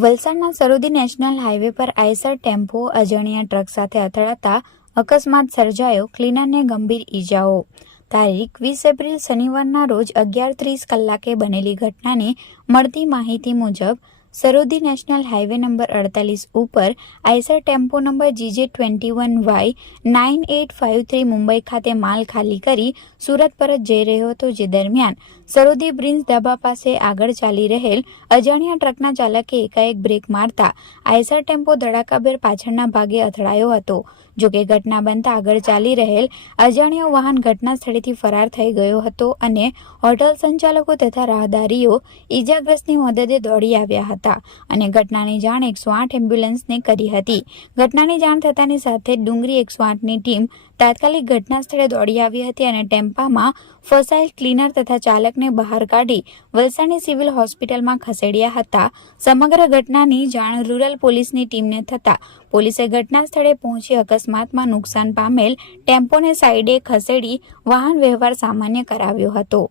વલસાડના Sarodi national highway પર Eicher tempo, અજાણ્યા ટ્રક સાથે અથડાતા અકસ્માત સર્જાયો ક્લીનરને ગંભીર ઈજાઓ. તારીખ વીસ એપ્રિલ શનિવારના રોજ અગિયાર ત્રીસ કલાકે બનેલી ઘટનાની મળતી માહિતી મુજબ સરોદી નેશનલ હાઈવે નંબર અડતાલીસ ઉપર Eicher tempo number GJ twenty one Y nine eight five three Mumbai ખાતે માલ ખાલી કરી સુરત પરત જઈ રહ્યો હતો, જે દરમિયાન સરોદી બ્રિન્સ ધાબા પાસે આગળ ચાલી રહેલ અજાણ્યા ટ્રકના ચાલકે એકાએક બ્રેક મારતા આઈસર ટેમ્પો ધડાકાભેર પાછળના ભાગે અથડાયો હતો. જોકે ઘટના બનતા આગળ ચાલી રહેલ અજાણ્યો વાહન ઘટના સ્થળેથી ફરાર થઈ ગયો હતો અને હોટલ સંચાલકો તથા રાહદારીઓ ઈજાગ્રસ્તની મદદે દોડી આવ્યા હતા. અને ઘટનાની જાણ એકસો આઠ એમ્બ્યુલન્સને કરી હતી. ઘટનાની જાણ થતાની સાથે ડુંગરી એકસો આઠની ટીમ તાત્કાલિક ઘટના સ્થળે દોડી આવી હતી અને ટેમ્પામાં ફસાયેલ ક્લીનર તથા ચાલકને બહાર કાઢી વલસાડની સિવિલ હોસ્પિટલમાં ખસેડ્યા હતા. સમગ્ર ઘટનાની જાણ રૂરલ પોલીસની ટીમને થતા પોલીસે ઘટના સ્થળે પહોંચી અકસ્માતમાં નુકસાન પામેલ ટેમ્પોને સાઈડે ખસેડી વાહન વ્યવહાર સામાન્ય કરાવ્યો હતો.